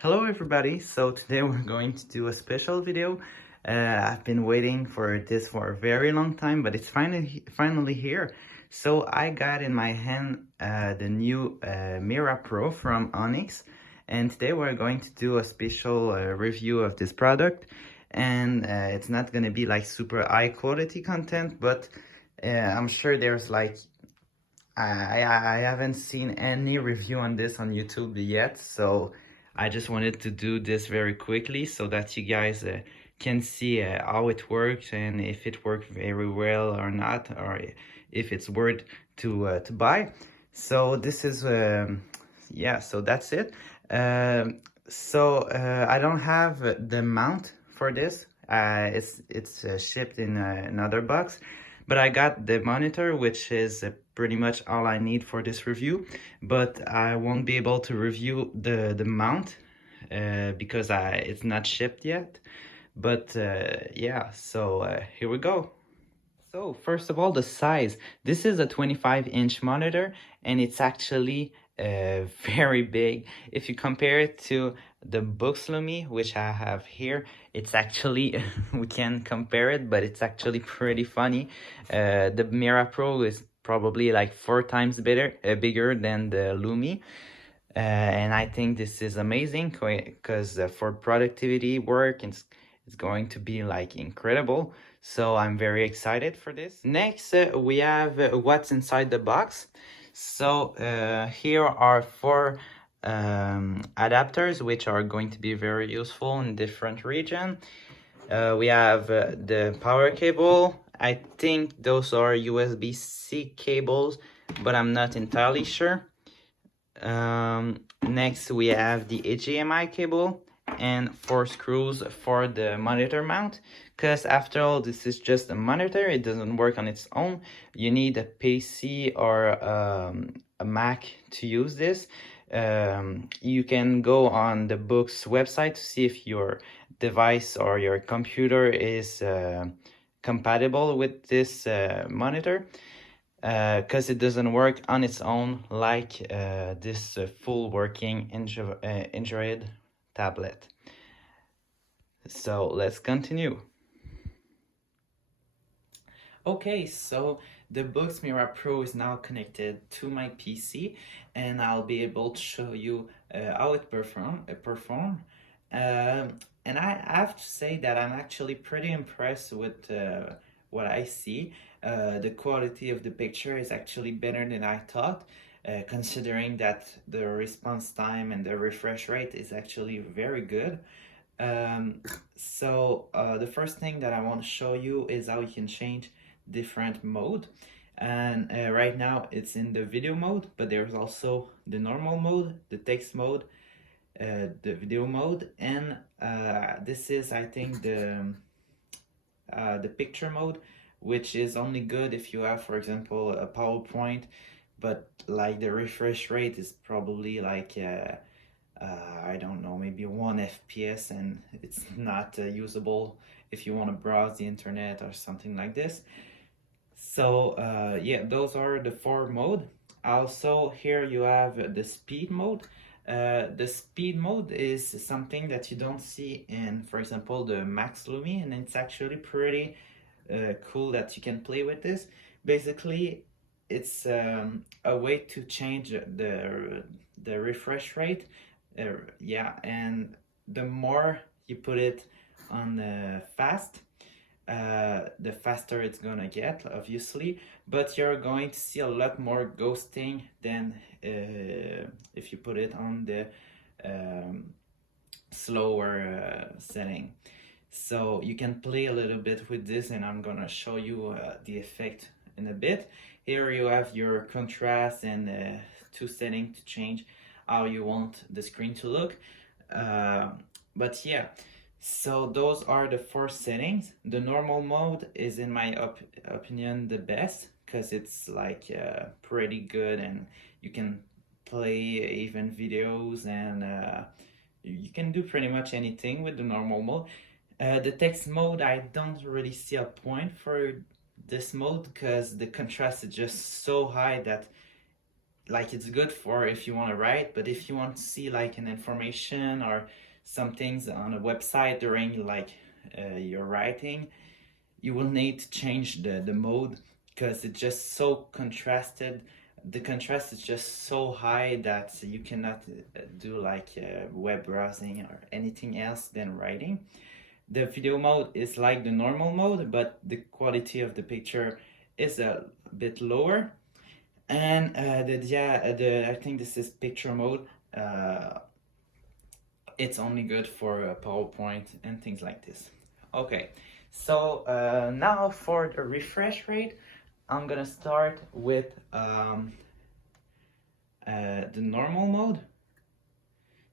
Hello everybody, so today we're going to do a special video. I've been waiting for this for a very long time, but it's finally here. So I got in my hand the new Mira Pro from Onyx, and today we're going to do a special review of this product. And it's not gonna be like super high quality content, but I'm sure there's like I haven't seen any review on this on YouTube yet, so I just wanted to do this very quickly so that you guys can see how it works and if it worked very well or not, or if it's worth to buy. So this is yeah, so that's it. I don't have the mount for this. It's shipped in another box, but I got the monitor, which is pretty much all I need for this review. But I won't be able to review the mount because it's not shipped yet. But yeah, so here we go. So first of all, the size. This is a 25-inch monitor, and it's actually very big. If you compare it to the Boox Lumi, which I have here, it's actually, we can compare it, but it's actually pretty funny. The Mira Pro is probably like 4 times bigger than the Lumi. And I think this is amazing because for productivity work, it's going to be like incredible. So I'm very excited for this. Next, we have what's inside the box. So here are four adapters, which are going to be very useful in different regions. We have the power cable. I think those are USB-C cables, but I'm not entirely sure. Next we have the HDMI cable and 4 screws for the monitor mount, because after all, this is just a monitor, it doesn't work on its own. You need a PC or a Mac to use this. You can go on the Boox website to see if your device or your computer is compatible with this monitor, because it doesn't work on its own like this full working Android tablet. So let's continue. Okay, so the Boox Mira Pro is now connected to my PC, and I'll be able to show you how it perform. And I have to say that I'm actually pretty impressed with what I see. The quality of the picture is actually better than I thought, considering that the response time and the refresh rate is actually very good. The first thing that I want to show you is how you can change different mode. And right now it's in the video mode, but there's also the normal mode, the text mode, the video mode, and this is, I think, the picture mode, which is only good if you have, for example, a PowerPoint, but like the refresh rate is probably like I don't know, maybe 1 FPS, and it's not usable if you want to browse the internet or something like this. So yeah, those are the 4 mode. Also here you have the speed mode. The speed mode is something that you don't see in, for example, the Max Lumi, and it's actually pretty cool that you can play with this. Basically, it's a way to change the refresh rate. Yeah, and the more you put it on fast, the faster it's gonna get, obviously, but you're going to see a lot more ghosting than if you put it on the slower setting. So you can play a little bit with this, and I'm gonna show you the effect in a bit. Here you have your contrast and 2 settings to change how you want the screen to look. But yeah, so those are the 4 settings. The normal mode is, in my opinion, the best, because it's like pretty good, and you can play even videos, and you can do pretty much anything with the normal mode. The text mode, I don't really see a point for this mode, because the contrast is just so high that like it's good for if you want to write, but if you want to see like an information or some things on a website during like your writing, you will need to change the mode, because it's just so contrasted. The contrast is just so high that you cannot do like web browsing or anything else than writing. The video mode is like the normal mode, but the quality of the picture is a bit lower. And I think this is picture mode. It's only good for PowerPoint and things like this. Okay, so now for the refresh rate, I'm gonna start with the normal mode.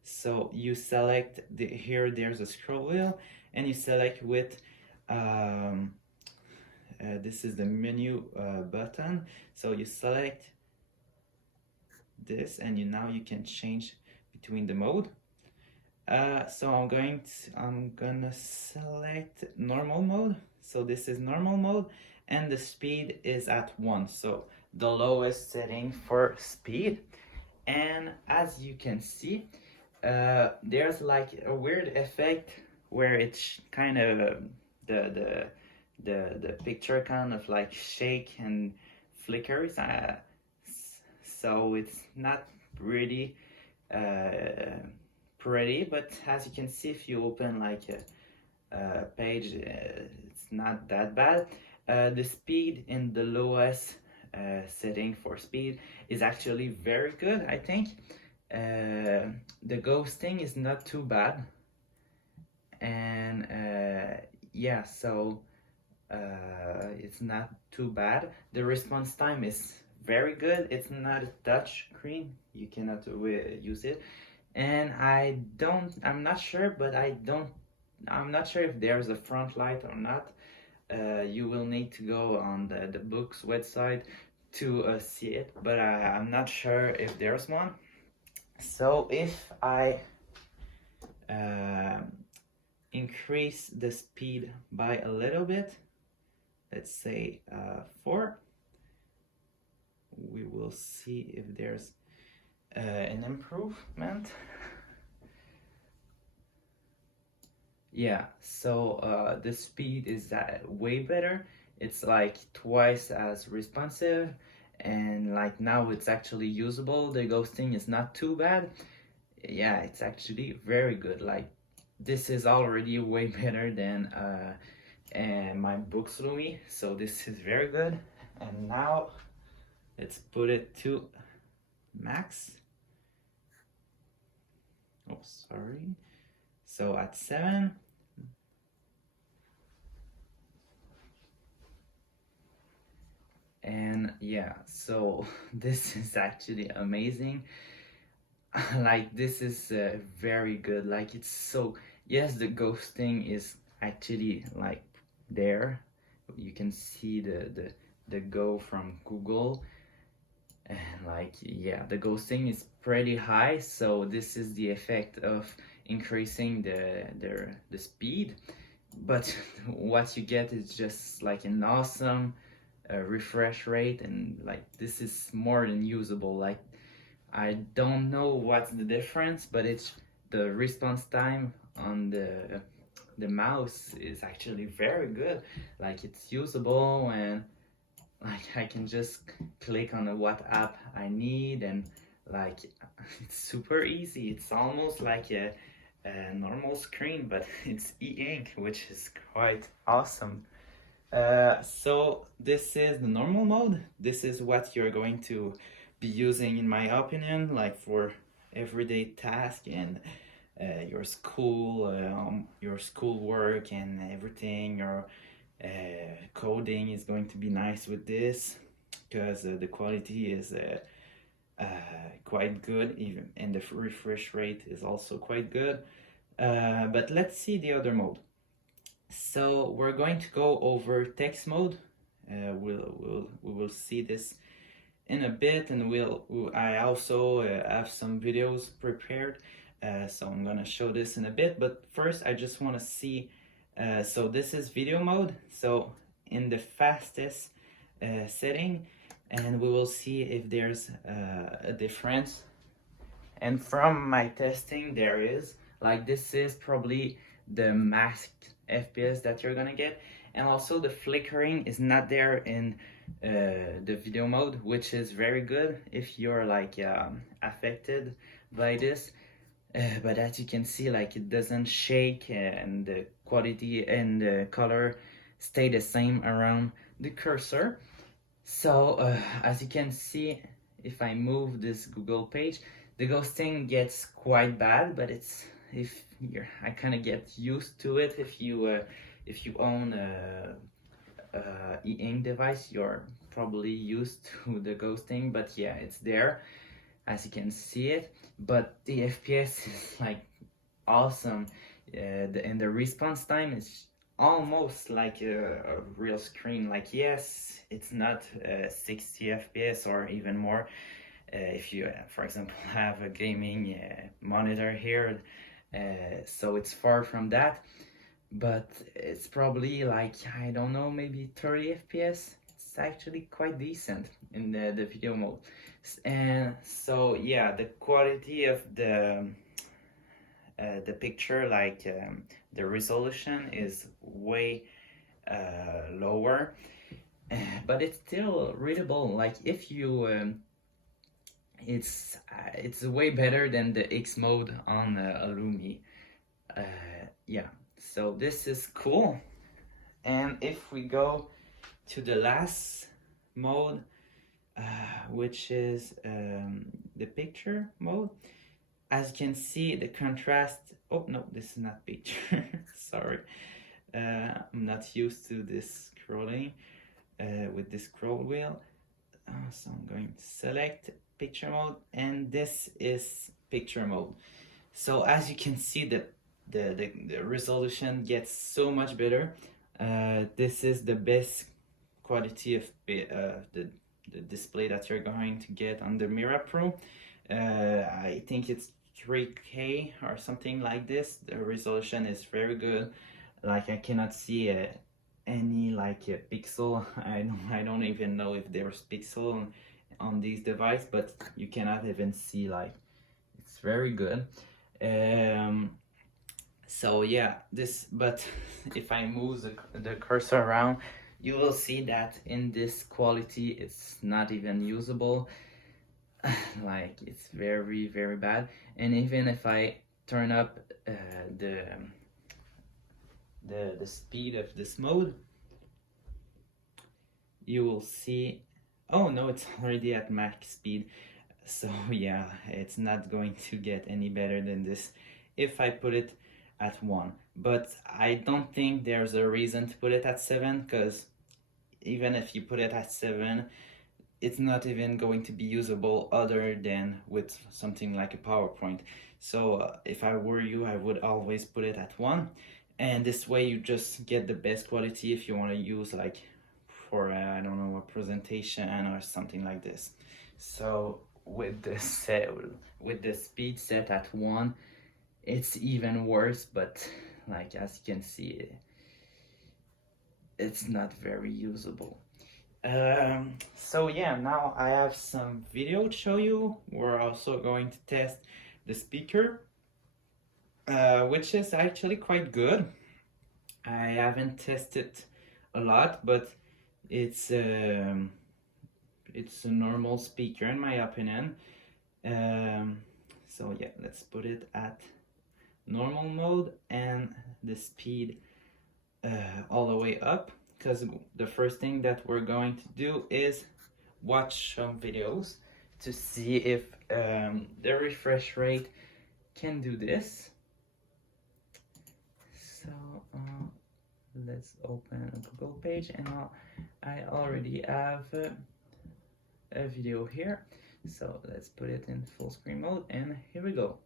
So you select here there's a scroll wheel, and you select with this is the menu button. So you select this, and now you can change between the mode. So I'm gonna select normal mode. So this is normal mode, and the speed is at 1. So the lowest setting for speed. And as you can see, there's like a weird effect where it's kind of the picture kind of like shake and flickers. So it's not really pretty, but as you can see, if you open like a page, it's not that bad. The speed in the lowest setting for speed is actually very good, I think. The ghosting is not too bad, and yeah, so it's not too bad. The response time is very good. It's not a touch screen, you cannot use it. And I'm not sure, but I'm not sure if there's a front light or not. You will need to go on the Boox website to see it, but I'm not sure if there's one. So if I increase the speed by a little bit, let's say 4, we will see if there's an improvement. Yeah, so the speed is way better. It's like twice as responsive, and like now it's actually usable. The ghosting is not too bad. Yeah, it's actually very good. Like this is already way better than my Boox Lumi, so this is very good. And now let's put it to max. Oh, sorry. So at 7. And yeah, so this is actually amazing. Like this is very good. Like it's so, yes, the ghosting is actually like there. You can see the go from Google, and like yeah, the ghosting is pretty high. So this is the effect of increasing the speed, but what you get is just like an awesome refresh rate, and like this is more than usable. Like I don't know what's the difference, but it's the response time on the mouse is actually very good. Like it's usable, and like I can just click on what app I need, and like it's super easy. It's almost like a normal screen, but it's e-ink, which is quite awesome. So this is the normal mode. This is what you're going to be using, in my opinion, like for everyday task and your school work and everything. Your coding is going to be nice with this, because the quality is quite good, even, and the refresh rate is also quite good. But let's see the other mode. So we're going to go over text mode. We will see this in a bit, and I also have some videos prepared, so I'm gonna show this in a bit. But first I just want to see, so this is video mode. So in the fastest setting, and we will see if there's a difference. And from my testing, there is, like, this is probably the masked FPS that you're gonna get, and also the flickering is not there in the video mode, which is very good if you're like affected by this. But as you can see, like, it doesn't shake, and the quality and the color stay the same around the cursor. So as you can see, if I move this Google page, the ghosting gets quite bad, but it's, if you're, I kind of get used to it. If you own a e-ink device, you're probably used to the ghosting, but yeah, it's there, as you can see it. But the FPS is like awesome, and the response time is almost like a real screen. Like, yes, it's not 60 FPS or even more. If you, for example, have a gaming monitor here, so it's far from that, but it's probably like, I don't know, maybe 30 FPS. It's actually quite decent in the video mode. And so yeah, the quality of the picture, like the resolution is way lower, but it's still readable. Like, if you it's way better than the X mode on Illumi. Yeah, so this is cool. And if we go to the last mode, which is the picture mode, as you can see, the contrast, oh no, this is not picture. Sorry, I'm not used to this scrolling with this scroll wheel. So I'm going to select picture mode, and this is picture mode. So as you can see, the resolution gets so much better. This is the best quality of the display that you're going to get on the Mira Pro. I think it's 3K or something like this. The resolution is very good. Like, I cannot see any like pixel. I don't even know if there's pixel on these devices, but you cannot even see, like, it's very good. So yeah, this, but if I move the cursor around, you will see that in this quality it's not even usable. Like, it's very, very bad. And even if I turn up the speed of this mode, you will see, oh no, it's already at max speed. So yeah, it's not going to get any better than this if I put it at 1. But I don't think there's a reason to put it at 7, because even if you put it at 7, it's not even going to be usable other than with something like a PowerPoint. So if I were you, I would always put it at 1, and this way you just get the best quality if you want to use, like, for I don't know, a presentation or something like this. So with the speed set at 1, it's even worse. But like, as you can see, it's not very usable. So yeah, now I have some video to show you. We're also going to test the speaker, which is actually quite good. I haven't tested a lot, but it's a normal speaker in my opinion. So yeah, let's put it at normal mode and the speed all the way up, because the first thing that we're going to do is watch some videos to see if the refresh rate can do this. So let's open a Google page, and I already have a video here. So let's put it in full screen mode, and here we go.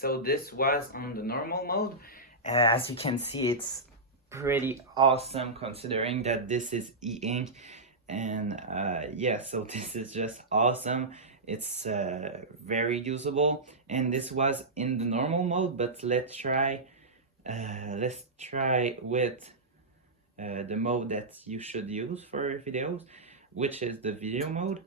so this was on the normal mode. As you can see, it's pretty awesome considering that this is e-ink, and yeah, so this is just awesome. It's very usable, and this was in the normal mode, but let's try with the mode that you should use for videos, which is the video mode.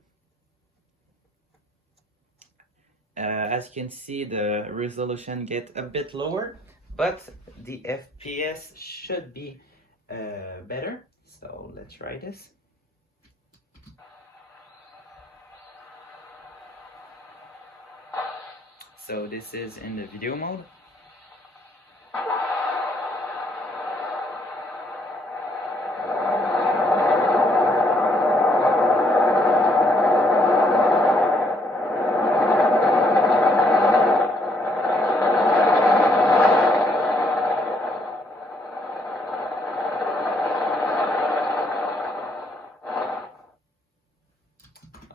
As you can see, the resolution get a bit lower, but the FPS should be better. So let's try this. So this is in the video mode.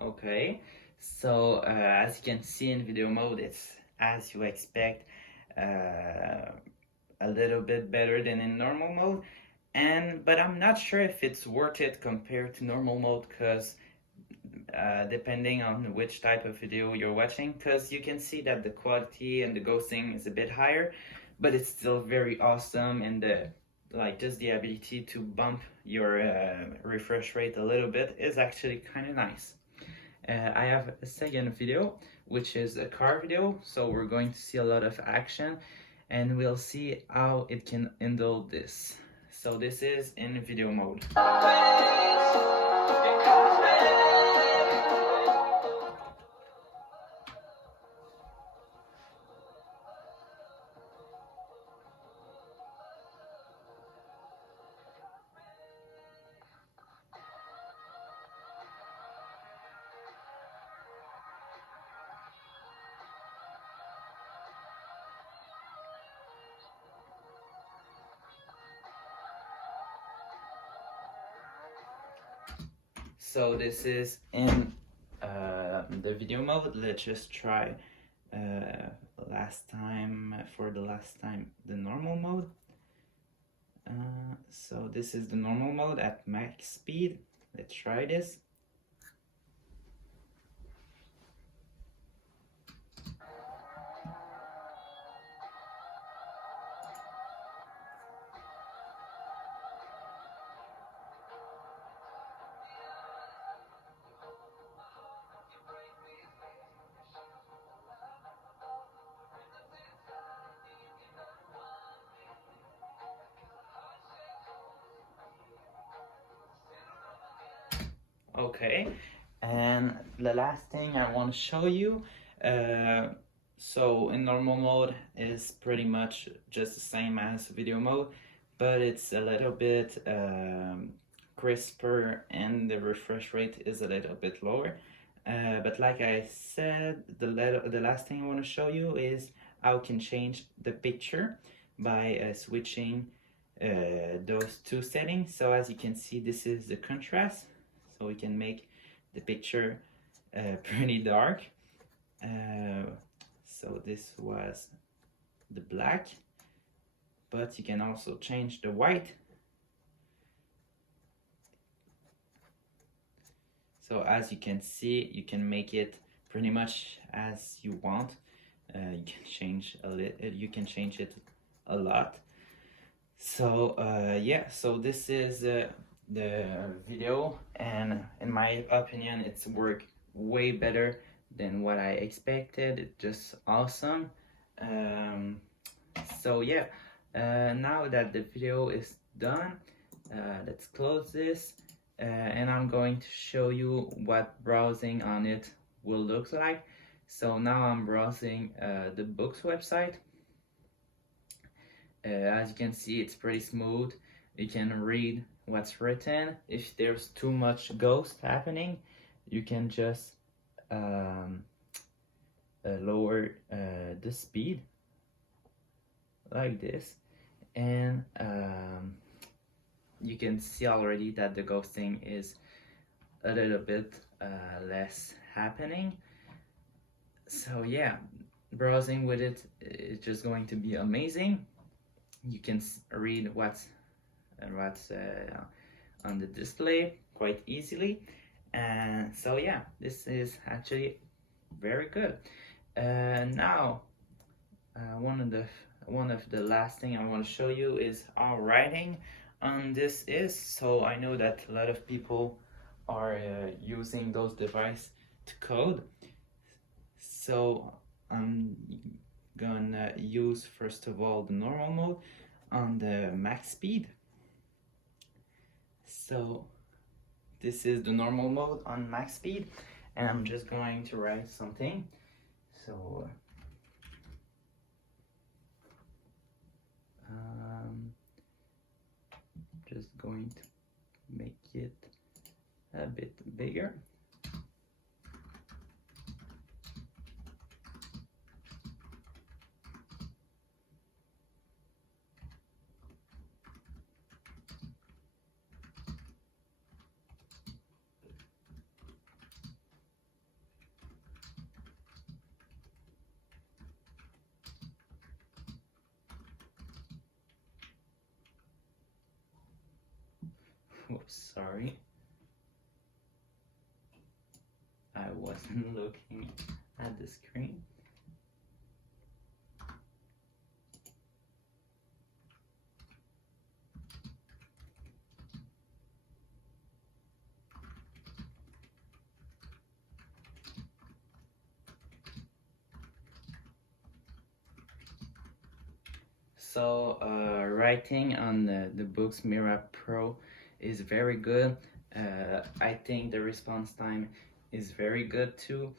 Okay, so as you can see in video mode, it's as you expect, a little bit better than in normal mode, but I'm not sure if it's worth it compared to normal mode, because depending on which type of video you're watching, because you can see that the quality and the ghosting is a bit higher, but it's still very awesome, and just the ability to bump your refresh rate a little bit is actually kind of nice. I have a second video, which is a car video, so we're going to see a lot of action, and we'll see how it can handle this. So this is in video mode. So this is in the video mode. Let's just try the last time the normal mode. So this is the normal mode at max speed. Let's try this. Okay, and the last thing I want to show you, so in normal mode is pretty much just the same as video mode, but it's a little bit crisper, and the refresh rate is a little bit lower. But like I said, the last thing I want to show you is how you can change the picture by switching those two settings. So as you can see, this is the contrast, so we can make the picture pretty dark. So this was the black, but you can also change the white. So as you can see, you can make it pretty much as you want. You can change it a lot. So yeah, so this is the video, and in my opinion, it's worked way better than what I expected. It's just awesome. So yeah, now that the video is done, let's close this, and I'm going to show you what browsing on it will look like. So now I'm browsing the Boox website. As you can see, it's pretty smooth. You can read what's written. If there's too much ghost happening, you can just lower the speed like this, and you can see already that the ghosting is a little bit less happening. So yeah, browsing with it is just going to be amazing. You can read what's on the display quite easily, and so yeah, this is actually very good. Now, one of the last thing I want to show you is how writing on this is. So I know that a lot of people are using those devices to code. So I'm gonna use first of all the normal mode on the max speed. So this is the normal mode on max speed, and I'm just going to write something. So just going to make it a bit bigger. Oops, sorry. I wasn't looking at the screen. So writing on the Boox Mira Pro is very good. I think the response time is very good too.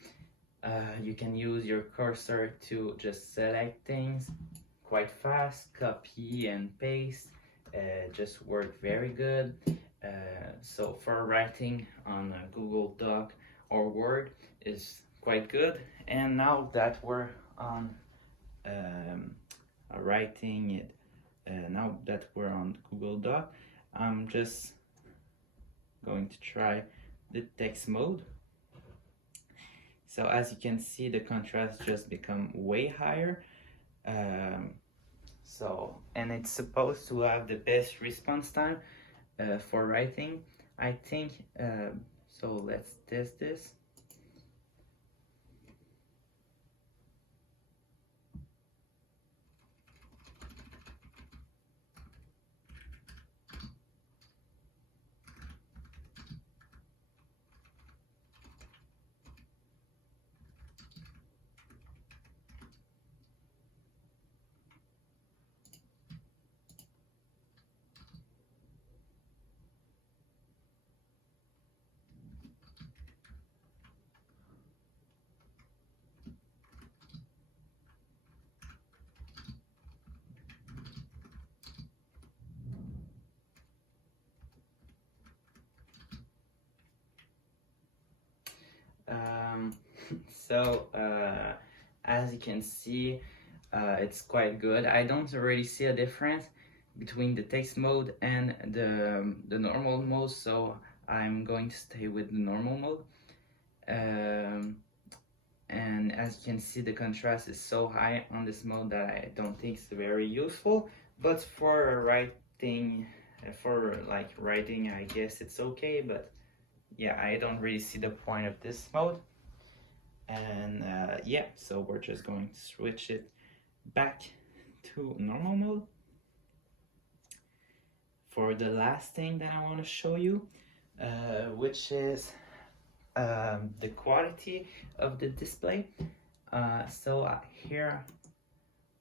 You can use your cursor to just select things quite fast, copy and paste, just work very good. So for writing on a Google Doc or Word is quite good. And now that we're on writing it, now that we're on Google Doc, I'm just going to try the text mode. So as you can see, the contrast just become way higher. And it's supposed to have the best response time for writing, I think. So let's test this. Um, so as you can see, it's quite good. I don't really see a difference between the text mode and the normal mode, so I'm going to stay with the normal mode. And as you can see, the contrast is so high on this mode that I don't think it's very useful. But for writing, I guess it's okay. But yeah, I don't really see the point of this mode. And yeah, so we're just going to switch it back to normal mode. For the last thing that I want to show you, which is the quality of the display. So here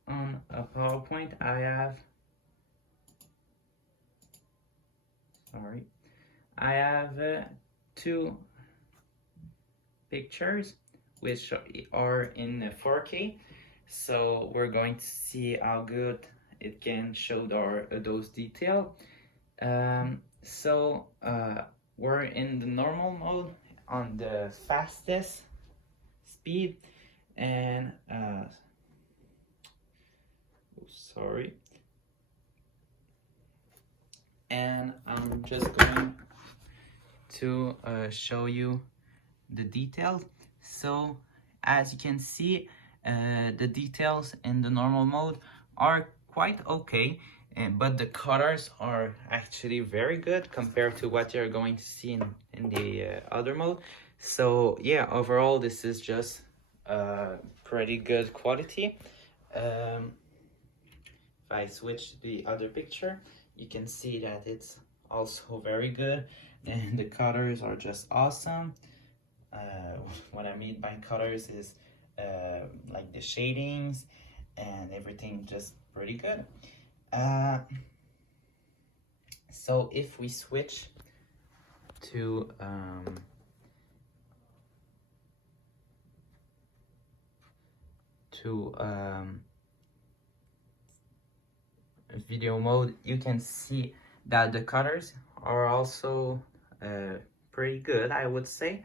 on a PowerPoint I have two pictures which are in 4K. So we're going to see how good it can show those details. So we're in the normal mode on the fastest speed, and sorry, and I'm just going to show you the details. So as you can see, The details in the normal mode are quite okay, but the colors are actually very good compared to what you're going to see in the other mode. So yeah, overall this is just pretty good quality. If I switch the other picture, you can see that it's also very good, and the colors are just awesome. What I mean by colors is like the shadings and everything just pretty good. So if we switch to video mode, you can see that the colors are also pretty good, I would say.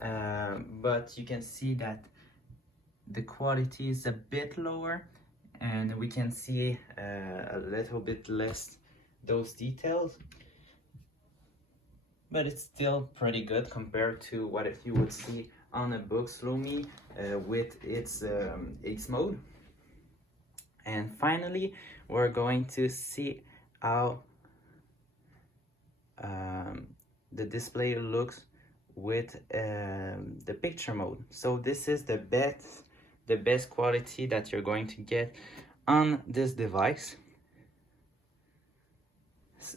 But you can see that the quality is a bit lower, and we can see a little bit less those details, but it's still pretty good compared to what if you would see on a Boox Lumi with its mode. And finally, we're going to see how the display looks with the picture mode. So this is the best quality that you're going to get on this device.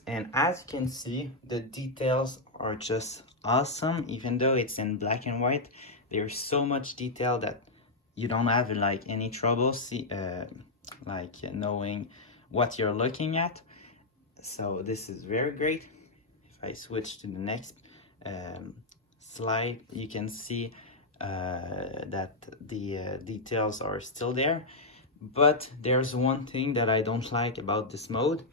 And as you can see, the details are just awesome. Even though it's in black and white, there's so much detail that you don't have like any trouble knowing what you're looking at. So this is very great. If I switch to the next slide, you can see that the details are still there. But there's one thing that I don't like about this mode,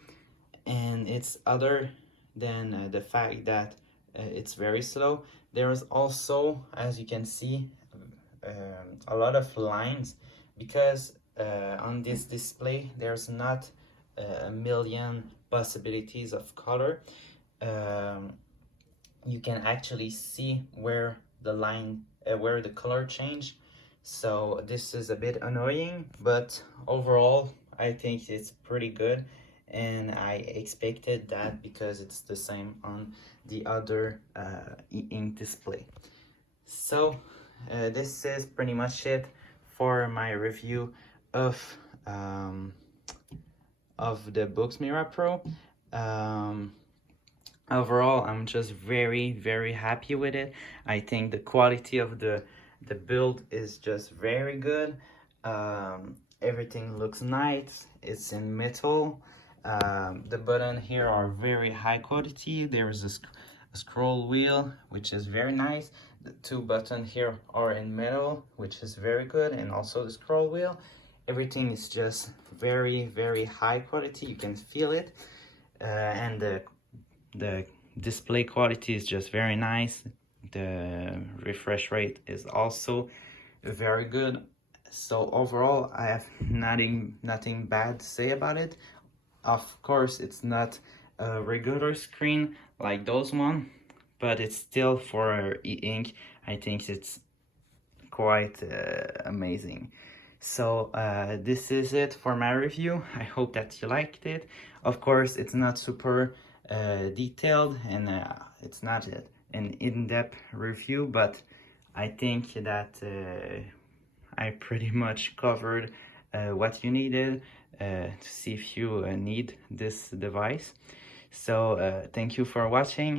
and it's other than the fact that it's very slow. There's also, as you can see, a lot of lines, because on this display there's not a million possibilities of color. You can actually see where the line where the color change, so this is a bit annoying, but overall I think it's pretty good, and I expected that because it's the same on the other e-ink display. So this is pretty much it for my review of the Boox Mira Pro. Overall, I'm just very happy with it. I think the quality of the build is just very good. Everything looks nice. It's in metal. The buttons here are very high quality. There is a scroll wheel, which is very nice. The two buttons here are in metal, which is very good, and also the scroll wheel. Everything is just very high quality. You can feel it, and the display quality is just very nice. The refresh rate is also very good. So overall, I have nothing bad to say about it. Of course, it's not a regular screen like those one, but it's still, for e-ink, I think it's quite amazing. So this is it for my review. I hope that you liked it. Of course, it's not super detailed, and it's not an in-depth review, but I think that I pretty much covered what you needed to see if you need this device. So thank you for watching.